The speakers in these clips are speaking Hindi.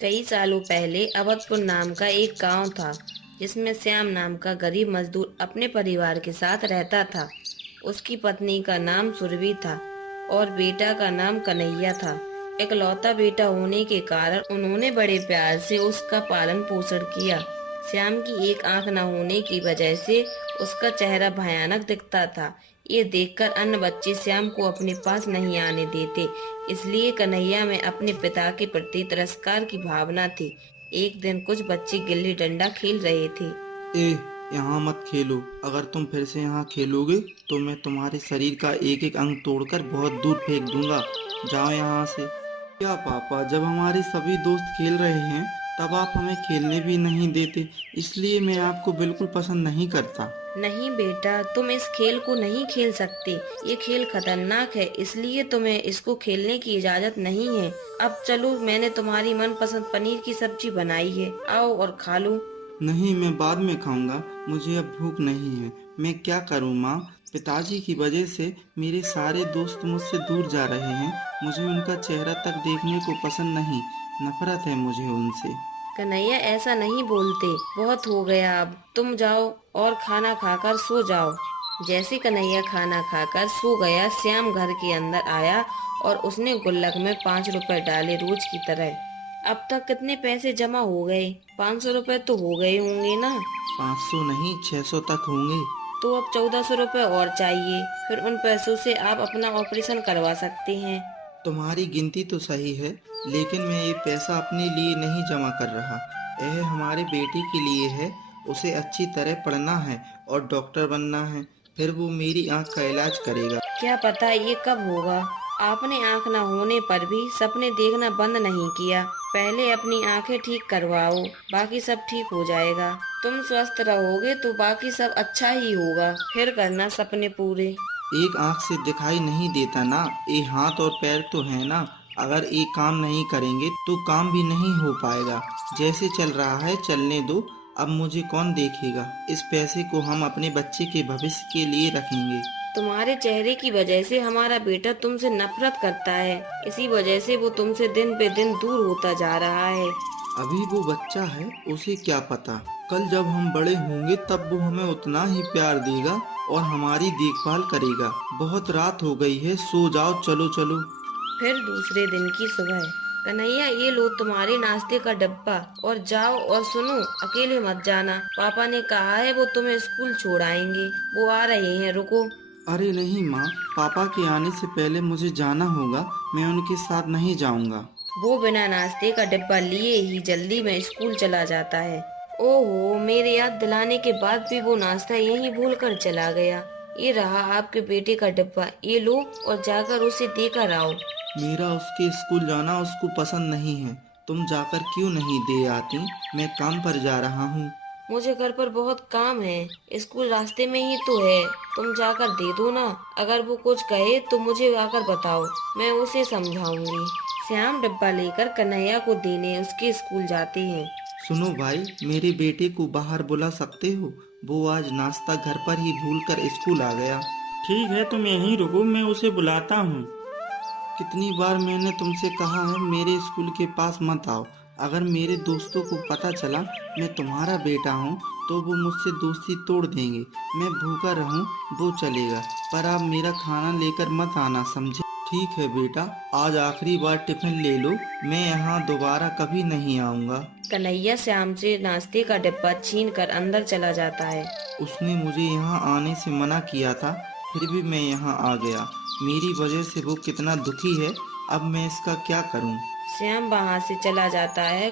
कई सालों पहले अवधपुर नाम का एक गांव था, जिसमें श्याम नाम का गरीब मजदूर अपने परिवार के साथ रहता था। उसकी पत्नी का नाम सुरभि था और बेटा का नाम कन्हैया था। इकलौता बेटा होने के कारण उन्होंने बड़े प्यार से उसका पालन पोषण किया। श्याम की एक आंख न होने की वजह से उसका चेहरा भयानक दिखता था। ये देखकर अन्य बच्चे श्याम को अपने पास नहीं आने देते, इसलिए कन्हैया में अपने पिता के प्रति तिरस्कार की भावना थी। एक दिन कुछ बच्चे गिल्ली डंडा खेल रहे थे। ए, यहाँ मत खेलो। अगर तुम फिर से यहाँ खेलोगे तो मैं तुम्हारे शरीर का एक एक अंग तोड़कर बहुत दूर फेंक दूंगा। जाओ यहाँ से। क्या पापा, जब हमारे सभी दोस्त खेल रहे हैं तब आप हमें खेलने भी नहीं देते, इसलिए मैं आपको बिल्कुल पसंद नहीं करता। नहीं बेटा, तुम इस खेल को नहीं खेल सकते। ये खेल खतरनाक है, इसलिए तुम्हें इसको खेलने की इजाजत नहीं है। अब चलो, मैंने तुम्हारी मनपसंद पनीर की सब्जी बनाई है, आओ और खा लो। नहीं, मैं बाद में खाऊंगा। मुझे अब भूख नहीं है। मैं क्या करूँ माँ? पिताजी की वजह से मेरे सारे दोस्त मुझसे दूर जा रहे हैं। मुझे उनका चेहरा तक देखने को पसंद नहीं। नफरत है मुझे उनसे। कन्हैया, ऐसा नहीं बोलते। बहुत हो गया, अब तुम जाओ और खाना खाकर सो जाओ। जैसे कन्हैया खाना खाकर सो गया, श्याम घर के अंदर आया और उसने गुल्लक में 5 रुपए डाले रोज की तरह। अब तक कितने पैसे जमा हो गए? 500 रुपए तो हो गए होंगे ना? 500 नहीं, 600 तक होंगे। तो अब 1400 रुपए और चाहिए। फिर उन पैसों से आप अपना ऑपरेशन करवा सकते हैं। तुम्हारी गिनती तो सही है, लेकिन मैं ये पैसा अपने लिए नहीं जमा कर रहा। यह हमारे बेटे के लिए है। उसे अच्छी तरह पढ़ना है और डॉक्टर बनना है। फिर वो मेरी आंख का इलाज करेगा। क्या पता ये कब होगा। आपने आंख न होने पर भी सपने देखना बंद नहीं किया। पहले अपनी आंखें ठीक करवाओ, बाकी सब ठीक हो जाएगा। तुम स्वस्थ रहोगे तो बाकी सब अच्छा ही होगा। फिर करना सपने पूरे। एक आंख से दिखाई नहीं देता ना, ये हाथ और पैर तो है ना। अगर ये काम नहीं करेंगे तो काम भी नहीं हो पाएगा। जैसे चल रहा है चलने दो। अब मुझे कौन देखेगा? इस पैसे को हम अपने बच्चे के भविष्य के लिए रखेंगे। तुम्हारे चेहरे की वजह से हमारा बेटा तुमसे नफरत करता है। इसी वजह से वो तुमसे दिन पे दिन दूर होता जा रहा है। अभी वो बच्चा है, उसे क्या पता। कल जब हम बड़े होंगे तब वो हमें उतना ही प्यार देगा और हमारी देखभाल करेगा। बहुत रात हो गई है, सो जाओ। चलो चलो। फिर दूसरे दिन की सुबह। कन्हैया, ये लो तुम्हारे नाश्ते का डब्बा, और जाओ। और सुनो, अकेले मत जाना। पापा ने कहा है वो तुम्हें स्कूल छोड़ आएंगे। वो आ रहे हैं, रुको। अरे नहीं माँ, पापा के आने से पहले मुझे जाना होगा। मैं उनके साथ नहीं जाऊंगा। वो बिना नाश्ते का डिब्बा लिए ही जल्दी में स्कूल चला जाता है। ओहो, मेरे याद दिलाने के बाद भी वो नाश्ता यहीं भूल कर चला गया। ये रहा आपके बेटे का डिब्बा, ये लो और जाकर उसे देकर आओ। मेरा उसके स्कूल जाना उसको पसंद नहीं है। तुम जाकर क्यों नहीं दे आती? मैं काम पर जा रहा हूँ। मुझे घर पर बहुत काम है, स्कूल रास्ते में ही तो है। तुम जाकर दे दो ना। अगर वो कुछ कहे तो मुझे आकर बताओ, मैं उसे समझाऊंगी। श्याम डब्बा लेकर कन्हैया को देने उसके स्कूल जाते हैं। सुनो भाई, मेरे बेटे को बाहर बुला सकते हो? वो आज नाश्ता घर पर ही भूलकर स्कूल आ गया। ठीक है, तुम यहीं रुको, मैं उसे बुलाता हूँ। कितनी बार मैंने तुमसे कहा है मेरे स्कूल के पास मत आओ। अगर मेरे दोस्तों को पता चला मैं तुम्हारा बेटा हूँ तो वो मुझसे दोस्ती तोड़ देंगे। मैं भूखा रहूँ वो चलेगा, पर आप मेरा खाना लेकर मत आना, समझे? ठीक है बेटा, आज आखिरी बार टिफिन ले लो। मैं यहाँ दोबारा कभी नहीं आऊँगा। कन्हैया श्याम से नाश्ते का डिब्बा छीन कर अंदर चला जाता है। उसने मुझे यहाँ आने से मना किया था, फिर भी मैं यहाँ आ गया। मेरी वजह से वो कितना दुखी है। अब मैं इसका क्या करूँ? श्याम वहाँ से चला जाता है।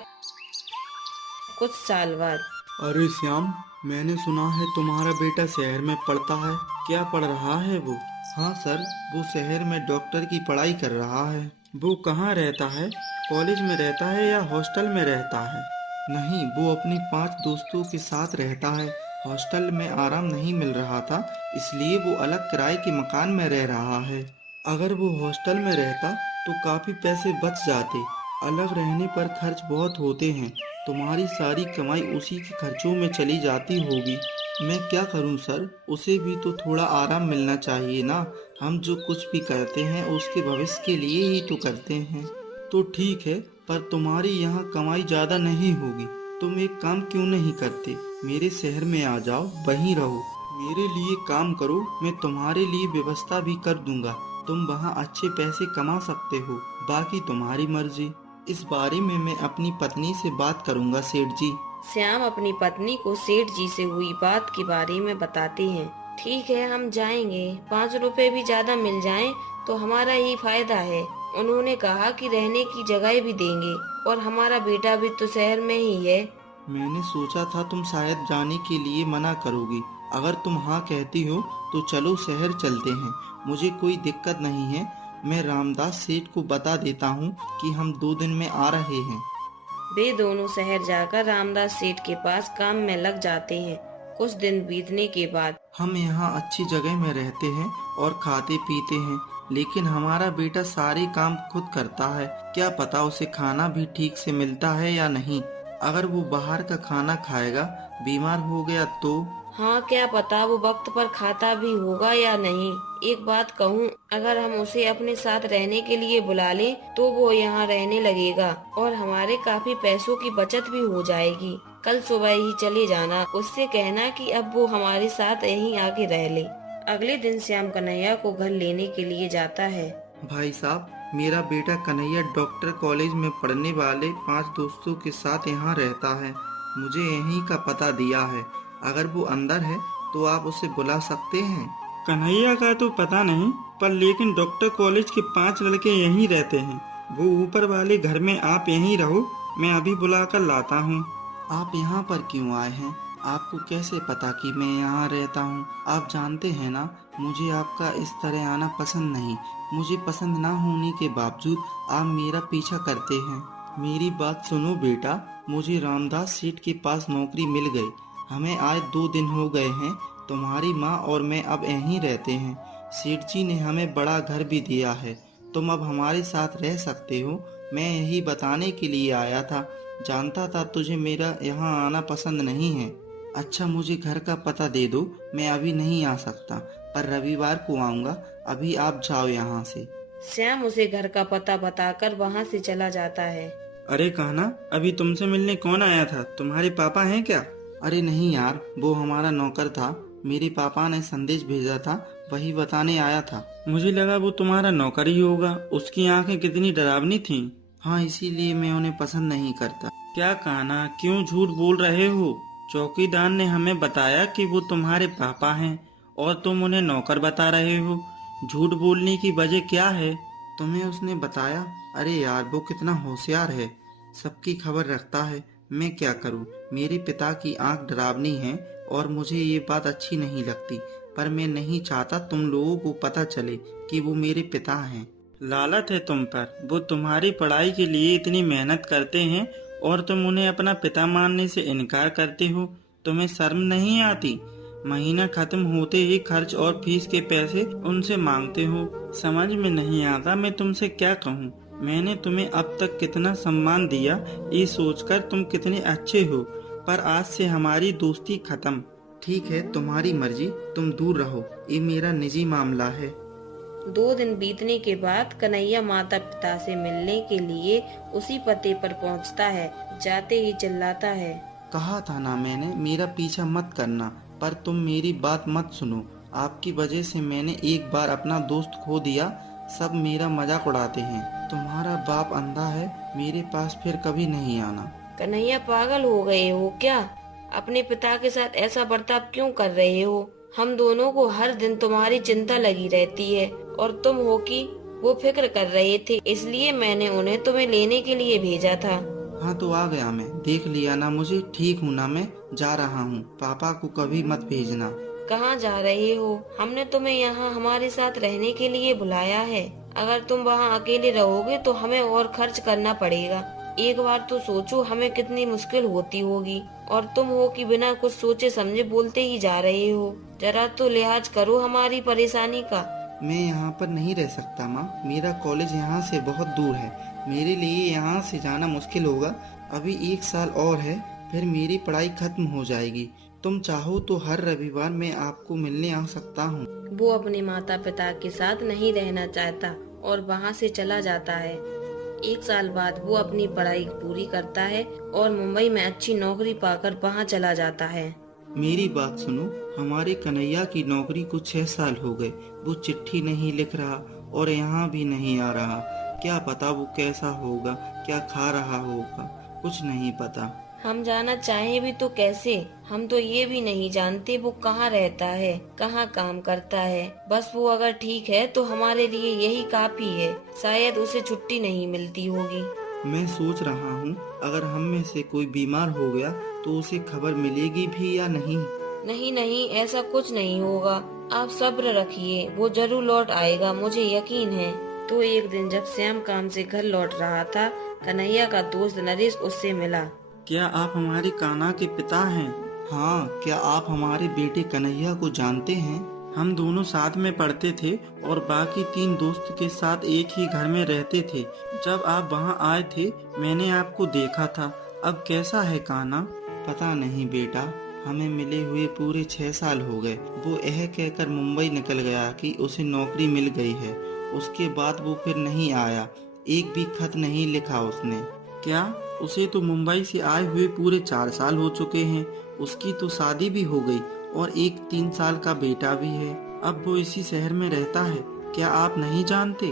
कुछ साल बाद। अरे श्याम, मैंने सुना है तुम्हारा बेटा शहर में पढ़ता है। क्या पढ़ रहा है वो? हाँ सर, वो शहर में डॉक्टर की पढ़ाई कर रहा है। वो कहाँ रहता है? कॉलेज में रहता है या हॉस्टल में रहता है? नहीं, वो अपनी 5 दोस्तों के साथ रहता है। हॉस्टल में आराम नहीं मिल रहा था, इसलिए वो अलग किराए के मकान में रह रहा है। अगर वो हॉस्टल में रहता तो काफ़ी पैसे बच जाते। अलग रहने पर खर्च बहुत होते हैं। तुम्हारी सारी कमाई उसी के खर्चों में चली जाती होगी। मैं क्या करूं सर? उसे भी तो थोड़ा आराम मिलना चाहिए ना। हम जो कुछ भी करते हैं उसके भविष्य के लिए ही तो करते हैं। तो ठीक है, पर तुम्हारी यहाँ कमाई ज्यादा नहीं होगी। तुम एक काम क्यों नहीं करते, मेरे शहर में आ जाओ, वहीं रहो, मेरे लिए काम करो, मैं तुम्हारे लिए व्यवस्था भी कर दूंगा। तुम वहाँ अच्छे पैसे कमा सकते हो, बाकी तुम्हारी मर्जी। इस बारे में मैं अपनी पत्नी से बात करूंगा सेठ जी। श्याम अपनी पत्नी को सेठ जी से हुई बात के बारे में बताते हैं। ठीक है, हम जाएंगे, 5 रुपए भी ज्यादा मिल जाएं तो हमारा ही फायदा है। उन्होंने कहा कि रहने की जगह भी देंगे और हमारा बेटा भी तो शहर में ही है। मैंने सोचा था तुम शायद जाने के लिए मना करोगी। अगर तुम हाँ कहती हो तो चलो शहर चलते हैं, मुझे कोई दिक्कत नहीं है। मैं रामदास सेठ को बता देता हूँ कि हम 2 दिन में आ रहे हैं। वे दोनों शहर जाकर रामदास सेठ के पास काम में लग जाते हैं। कुछ दिन बीतने के बाद हम यहाँ अच्छी जगह में रहते हैं और खाते पीते हैं, लेकिन हमारा बेटा सारे काम खुद करता है। क्या पता उसे खाना भी ठीक से मिलता है या नहीं। अगर वो बाहर का खाना खाएगा, बीमार हो गया तो। हाँ, क्या पता वो वक्त पर खाता भी होगा या नहीं। एक बात कहूँ, अगर हम उसे अपने साथ रहने के लिए बुला लें तो वो यहाँ रहने लगेगा और हमारे काफी पैसों की बचत भी हो जाएगी। कल सुबह ही चले जाना, उससे कहना कि अब वो हमारे साथ यहीं आके रह ले। अगले दिन श्याम कन्हैया को घर लेने के लिए जाता है। भाई साहब, मेरा बेटा कन्हैया डॉक्टर कॉलेज में पढ़ने वाले 5 दोस्तों के साथ यहाँ रहता है। मुझे यहीं का पता दिया है। अगर वो अंदर है तो आप उसे बुला सकते हैं। कन्हैया का तो पता नहीं, पर लेकिन डॉक्टर कॉलेज के 5 लड़के यहीं रहते हैं। वो ऊपर वाले घर में, आप यहीं रहो, मैं अभी बुला कर लाता हूँ। आप यहाँ पर क्यों आए हैं? आपको कैसे पता कि मैं यहाँ रहता हूँ? आप जानते हैं ना, मुझे आपका इस तरह आना पसंद नहीं। मुझे पसंद ना होने के बावजूद आप मेरा पीछा करते हैं। मेरी बात सुनो बेटा, मुझे रामदास सेठ के पास नौकरी मिल गई। हमें आज 2 दिन हो गए हैं। तुम्हारी माँ और मैं अब यहीं रहते हैं। सेठ जी ने हमें बड़ा घर भी दिया है। तुम अब हमारे साथ रह सकते हो। मैं यही बताने के लिए आया था। जानता था तुझे मेरा यहाँ आना पसंद नहीं है। अच्छा, मुझे घर का पता दे दो। मैं अभी नहीं आ सकता, पर रविवार को आऊँगा। अभी आप जाओ यहाँ से। श्याम उसे घर का पता बताकर वहाँ से चला जाता है। अरे कहना, अभी तुमसे मिलने कौन आया था? तुम्हारे पापा हैं क्या? अरे नहीं यार, वो हमारा नौकर था। मेरे पापा ने संदेश भेजा था, वही बताने आया था। मुझे लगा वो तुम्हारा नौकर ही होगा। उसकी आंखें कितनी डरावनी थीं। हाँ, इसीलिए मैं उन्हें पसंद नहीं करता। क्या कहना, क्यों झूठ बोल रहे हो? चौकीदार ने हमें बताया कि वो तुम्हारे पापा हैं और तुम उन्हें नौकर बता रहे हो। झूठ बोलने की वजह क्या है? तुम्हें उसने बताया? अरे यार, वो कितना होशियार है, सबकी खबर रखता है। मैं क्या करूं? मेरे पिता की आंख डरावनी है और मुझे ये बात अच्छी नहीं लगती, पर मैं नहीं चाहता तुम लोगों को पता चले कि वो मेरे पिता हैं। लालच है तुम पर। वो तुम्हारी पढ़ाई के लिए इतनी मेहनत करते हैं और तुम उन्हें अपना पिता मानने से इनकार करते हो। तुम्हें शर्म नहीं आती? महीना खत्म होते ही खर्च और फीस के पैसे उनसे मांगते हो। समझ में नहीं आता मैं तुमसे क्या कहूँ। मैंने तुम्हें अब तक कितना सम्मान दिया, ये सोचकर तुम कितने अच्छे हो, पर आज से हमारी दोस्ती खत्म। ठीक है, तुम्हारी मर्जी, तुम दूर रहो, ये मेरा निजी मामला है। 2 दिन बीतने के बाद कन्हैया माता पिता से मिलने के लिए उसी पते पर पहुंचता है। जाते ही चिल्लाता है, कहा था ना मैंने, मेरा पीछा मत करना, पर तुम मेरी बात मत सुनो। आपकी वजह से मैंने एक बार अपना दोस्त खो दिया। सब मेरा मजाक उड़ाते हैं। तुम्हारा बाप अंधा है, मेरे पास फिर कभी नहीं आना। कन्हैया पागल हो गए हो क्या? अपने पिता के साथ ऐसा बर्ताव क्यों कर रहे हो? हम दोनों को हर दिन तुम्हारी चिंता लगी रहती है और तुम हो कि वो फिक्र कर रहे थे, इसलिए मैंने उन्हें तुम्हें लेने के लिए भेजा था। हाँ तो आ गया मैं, देख लिया ना मुझे, ठीक हूँ ना, मैं जा रहा हूँ। पापा को कभी मत भेजना। कहाँ जा रहे हो? हमने तुम्हें यहाँ हमारे साथ रहने के लिए बुलाया है। अगर तुम वहाँ अकेले रहोगे तो हमें और खर्च करना पड़ेगा। एक बार तो सोचो हमें कितनी मुश्किल होती होगी, और तुम हो कि बिना कुछ सोचे समझे बोलते ही जा रहे हो। जरा तो लिहाज करो हमारी परेशानी का। मैं यहाँ पर नहीं रह सकता माँ, मेरा कॉलेज यहाँ से बहुत दूर है। मेरे लिए यहाँ से जाना मुश्किल होगा। अभी 1 साल और है, फिर मेरी पढ़ाई खत्म हो जाएगी। तुम चाहो तो हर रविवार मैं आपको मिलने आ सकता हूँ। वो अपने माता पिता के साथ नहीं रहना चाहता और वहाँ से चला जाता है। 1 साल बाद वो अपनी पढ़ाई पूरी करता है और मुंबई में अच्छी नौकरी पाकर वहाँ चला जाता है। मेरी बात सुनो, हमारे कन्हैया की नौकरी को 6 साल हो गए। वो चिट्ठी नहीं लिख रहा और यहाँ भी नहीं आ रहा। क्या पता वो कैसा होगा, क्या खा रहा होगा, कुछ नहीं पता। हम जाना चाहें भी तो कैसे? हम तो ये भी नहीं जानते वो कहाँ रहता है, कहाँ काम करता है। बस वो अगर ठीक है तो हमारे लिए यही काफी है। शायद उसे छुट्टी नहीं मिलती होगी। मैं सोच रहा हूँ अगर हम में से कोई बीमार हो गया तो उसे खबर मिलेगी भी या नहीं। नहीं नहीं, ऐसा कुछ नहीं होगा। आप सब्र रखिए, वो जरूर लौट आएगा, मुझे यकीन है। तो एक दिन जब श्याम काम से घर लौट रहा था, कन्हैया का दोस्त नरेश उससे मिला। क्या आप हमारी कान्हा के पिता हैं? हाँ, क्या आप हमारे बेटे कन्हैया को जानते हैं? हम दोनों साथ में पढ़ते थे और बाकी 3 दोस्त के साथ एक ही घर में रहते थे। जब आप वहाँ आए थे मैंने आपको देखा था। अब कैसा है कान्हा? पता नहीं बेटा, हमें मिले हुए पूरे 6 साल हो गए। वो यह कहकर मुंबई निकल गया कि उसे नौकरी मिल गई है। उसके बाद वो फिर नहीं आया, एक भी खत नहीं लिखा उसने। क्या? उसे तो मुंबई से आए हुए पूरे 4 साल हो चुके हैं। उसकी तो शादी भी हो गई और एक 3 साल का बेटा भी है। अब वो इसी शहर में रहता है, क्या आप नहीं जानते?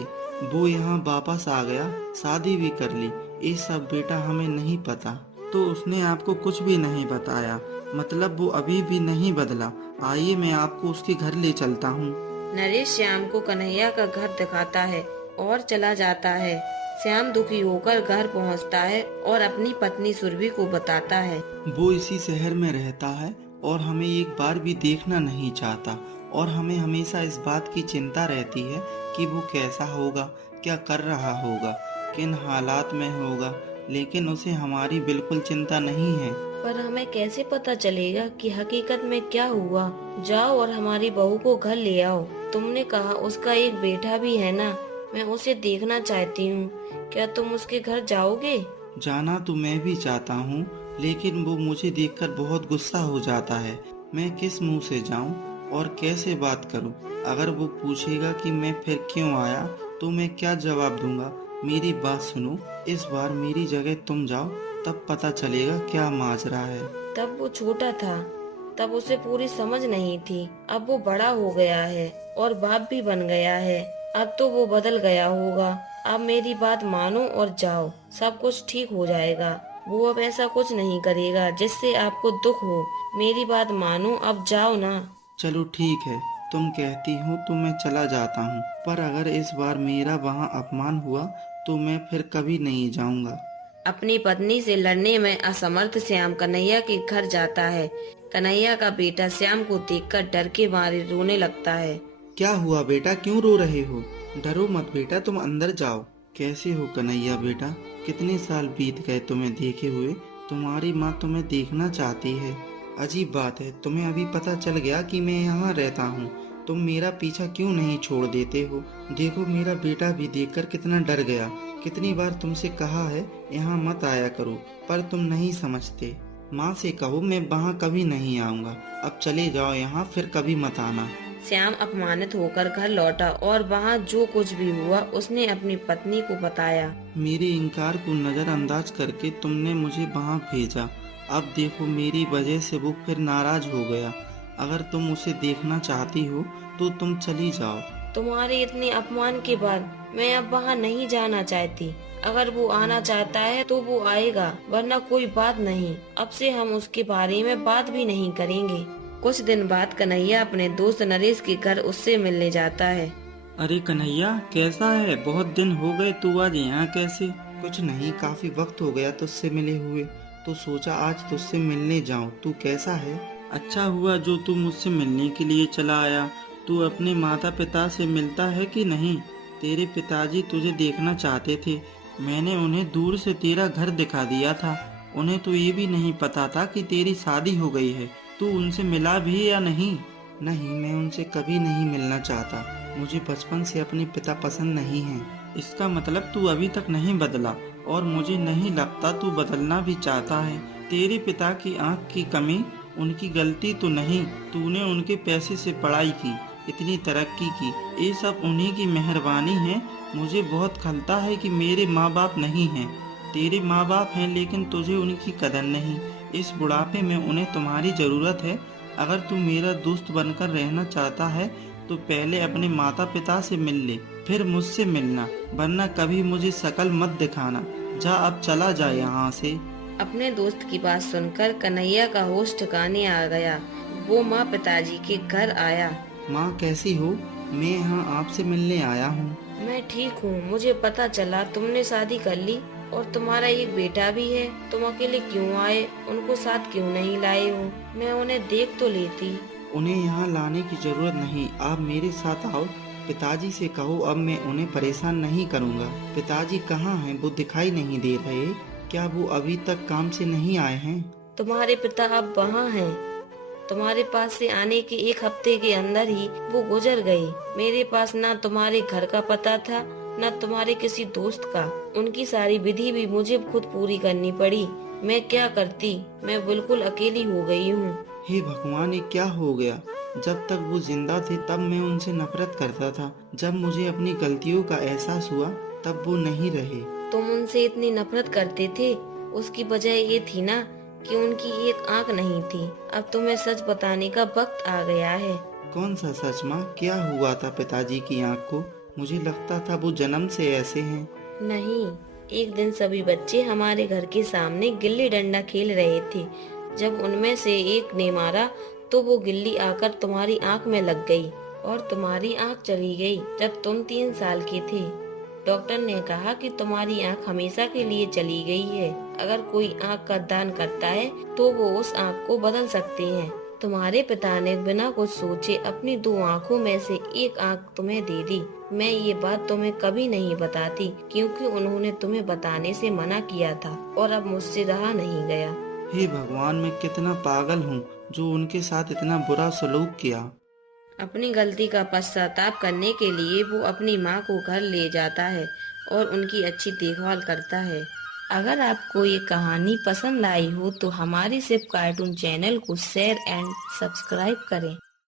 वो यहाँ वापस आ गया, शादी भी कर ली। ये सब बेटा हमें नहीं पता। तो उसने आपको कुछ भी नहीं बताया? मतलब वो अभी भी नहीं बदला? आइए मैं आपको उसके घर ले चलता हूँ। नरेश श्याम को कन्हैया का घर दिखाता है और चला जाता है। श्याम दुखी होकर घर पहुंचता है और अपनी पत्नी सुरभि को बताता है। वो इसी शहर में रहता है और हमें एक बार भी देखना नहीं चाहता और हमें हमेशा इस बात की चिंता रहती है कि वो कैसा होगा, क्या कर रहा होगा, किन हालात में होगा, लेकिन उसे हमारी बिल्कुल चिंता नहीं है। पर हमें कैसे पता चलेगा कि हकीकत में क्या हुआ? जाओ और हमारी बहू को घर ले आओ। तुमने कहा उसका एक बेटा भी है ना, मैं उसे देखना चाहती हूँ। क्या तुम उसके घर जाओगे? जाना तो मैं भी चाहता हूँ, लेकिन वो मुझे देखकर बहुत गुस्सा हो जाता है। मैं किस मुंह से जाऊँ और कैसे बात करूँ? अगर वो पूछेगा कि मैं फिर क्यों आया तो मैं क्या जवाब दूंगा? मेरी बात सुनो, इस बार मेरी जगह तुम जाओ, तब पता चलेगा क्या माजरा है। तब वो छोटा था, तब उसे पूरी समझ नहीं थी। अब वो बड़ा हो गया है और बाप भी बन गया है। अब तो वो बदल गया होगा। अब मेरी बात मानो और जाओ, सब कुछ ठीक हो जाएगा। वो अब ऐसा कुछ नहीं करेगा जिससे आपको दुख हो। मेरी बात मानो, अब जाओ ना। चलो ठीक है, तुम कहती हो तो मैं चला जाता हूँ, पर अगर इस बार मेरा वहाँ अपमान हुआ तो मैं फिर कभी नहीं जाऊँगा। अपनी पत्नी से लड़ने में असमर्थ श्याम कन्हैया के घर जाता है। कन्हैया का बेटा श्याम को देखकर डर के मारे रोने लगता है। क्या हुआ बेटा, क्यों रो रहे हो? डरो मत बेटा, तुम अंदर जाओ। कैसे हो कन्हैया बेटा? कितने साल बीत गए तुम्हें देखे हुए। तुम्हारी माँ तुम्हें देखना चाहती है। अजीब बात है, तुम्हें अभी पता चल गया कि मैं यहाँ रहता हूँ। तुम मेरा पीछा क्यों नहीं छोड़ देते हो? देखो मेरा बेटा भी देखकर कितना डर गया। कितनी बार तुमसे कहा है यहाँ मत आया करो, पर तुम नहीं समझते। माँ से कहो मैं वहाँ कभी नहीं आऊँगा। अब चले जाओ यहाँ, फिर कभी मत आना। श्याम अपमानित होकर घर लौटा और वहाँ जो कुछ भी हुआ उसने अपनी पत्नी को बताया। मेरे इनकार को नज़रअंदाज करके तुमने मुझे वहाँ भेजा। अब देखो मेरी वजह से वो फिर नाराज हो गया। अगर तुम उसे देखना चाहती हो तो तुम चली जाओ। तुम्हारे इतने अपमान के बाद मैं अब वहाँ नहीं जाना चाहती। अगर वो आना चाहता है तो वो आएगा, वरना कोई बात नहीं। अब से हम उसके बारे में बात भी नहीं करेंगे। कुछ दिन बाद कन्हैया अपने दोस्त नरेश के घर उससे मिलने जाता है। अरे कन्हैया, कैसा है? बहुत दिन हो गए, तू आज यहाँ कैसे? कुछ नहीं, काफी वक्त हो गया तुझसे मिले हुए, तो सोचा आज तुझसे मिलने जाऊं। तू कैसा है? अच्छा हुआ जो तू मुझसे मिलने के लिए चला आया। तू अपने माता पिता से मिलता है कि नहीं? तेरे पिताजी तुझे देखना चाहते थे। मैंने उन्हें दूर से तेरा घर दिखा दिया था। उन्हें तो ये भी नहीं पता था कि तेरी शादी हो गई है। तू उनसे मिला भी या नहीं? नहीं, मैं उनसे कभी नहीं मिलना चाहता। मुझे बचपन से अपने पिता पसंद नहीं है। इसका मतलब तू अभी तक नहीं बदला, और मुझे नहीं लगता तू बदलना भी चाहता है। तेरे पिता की आंख की कमी उनकी गलती तो नहीं। तूने उनके पैसे से पढ़ाई की, इतनी तरक्की की। ये सब उन्हीं की मेहरबानी है। मुझे बहुत खलता है कि मेरे माँ बाप नहीं हैं। तेरे माँ बाप हैं लेकिन तुझे उनकी कदर नहीं। इस बुढ़ापे में उन्हें तुम्हारी ज़रूरत है। अगर तू मेरा दोस्त बनकर रहना चाहता है तो पहले अपने माता पिता से मिल ले, फिर मुझसे मिलना, वरना कभी मुझे शकल मत दिखाना। जा अब चला जा यहाँ से। अपने दोस्त की बात सुनकर कन्हैया का होश ठिकाने आ गया। वो माँ पिताजी के घर आया। माँ कैसी हो? मैं यहाँ आपसे मिलने आया हूँ। मैं ठीक हूँ। मुझे पता चला तुमने शादी कर ली और तुम्हारा एक बेटा भी है। तुम अकेले क्यों आए? उनको साथ क्यों नहीं लाए हो? मैं उन्हें देख तो लेती। उन्हें यहाँ लाने की जरूरत नहीं, आप मेरे साथ आओ। पिताजी से कहो अब मैं उन्हें परेशान नहीं करूँगा। पिताजी कहाँ हैं? वो दिखाई नहीं दे रहे। क्या वो अभी तक काम से नहीं आए हैं? तुम्हारे पिता अब वहाँ हैं। तुम्हारे पास से आने के एक हफ्ते के अंदर ही वो गुजर गए। मेरे पास ना तुम्हारे घर का पता था, ना तुम्हारे किसी दोस्त का। उनकी सारी विधि भी मुझे खुद पूरी करनी पड़ी। मैं क्या करती? मैं बिल्कुल अकेली हो गई हूँ। हे भगवान, ये क्या हो गया? जब तक वो जिंदा थे तब मैं उनसे नफरत करता था। जब मुझे अपनी गलतियों का एहसास हुआ तब वो नहीं रहे। तुम उनसे इतनी नफरत करते थे, उसकी वजह ये थी ना कि उनकी एक आंख नहीं थी। अब तुम्हें सच बताने का वक्त आ गया है। कौन सा सच माँ? क्या हुआ था पिताजी की आंख को? मुझे लगता था वो जन्म से ऐसे हैं। नहीं, एक दिन सभी बच्चे हमारे घर के सामने गिल्ली डंडा खेल रहे थे। जब उनमें से एक ने मारा तो वो गिल्ली आकर तुम्हारी आंख में लग गई और तुम्हारी आंख चली गई जब तुम 3 साल के थे। डॉक्टर ने कहा कि तुम्हारी आंख हमेशा के लिए चली गई है। अगर कोई आंख का दान करता है तो वो उस आंख को बदल सकते हैं। तुम्हारे पिता ने बिना कुछ सोचे अपनी 2 आंखों में से एक आंख तुम्हें दे दी। मैं ये बात तुम्हें कभी नहीं बताती क्योंकि उन्होंने तुम्हें बताने से मना किया था और अब मुझसे रहा नहीं गया। हे भगवान, मैं कितना पागल हूँ जो उनके साथ इतना बुरा सलूक किया। अपनी गलती का पश्चाताप करने के लिए वो अपनी माँ को घर ले जाता है और उनकी अच्छी देखभाल करता है। अगर आपको ये कहानी पसंद आई हो तो हमारे सिर्फ कार्टून चैनल को शेयर एंड सब्सक्राइब करें।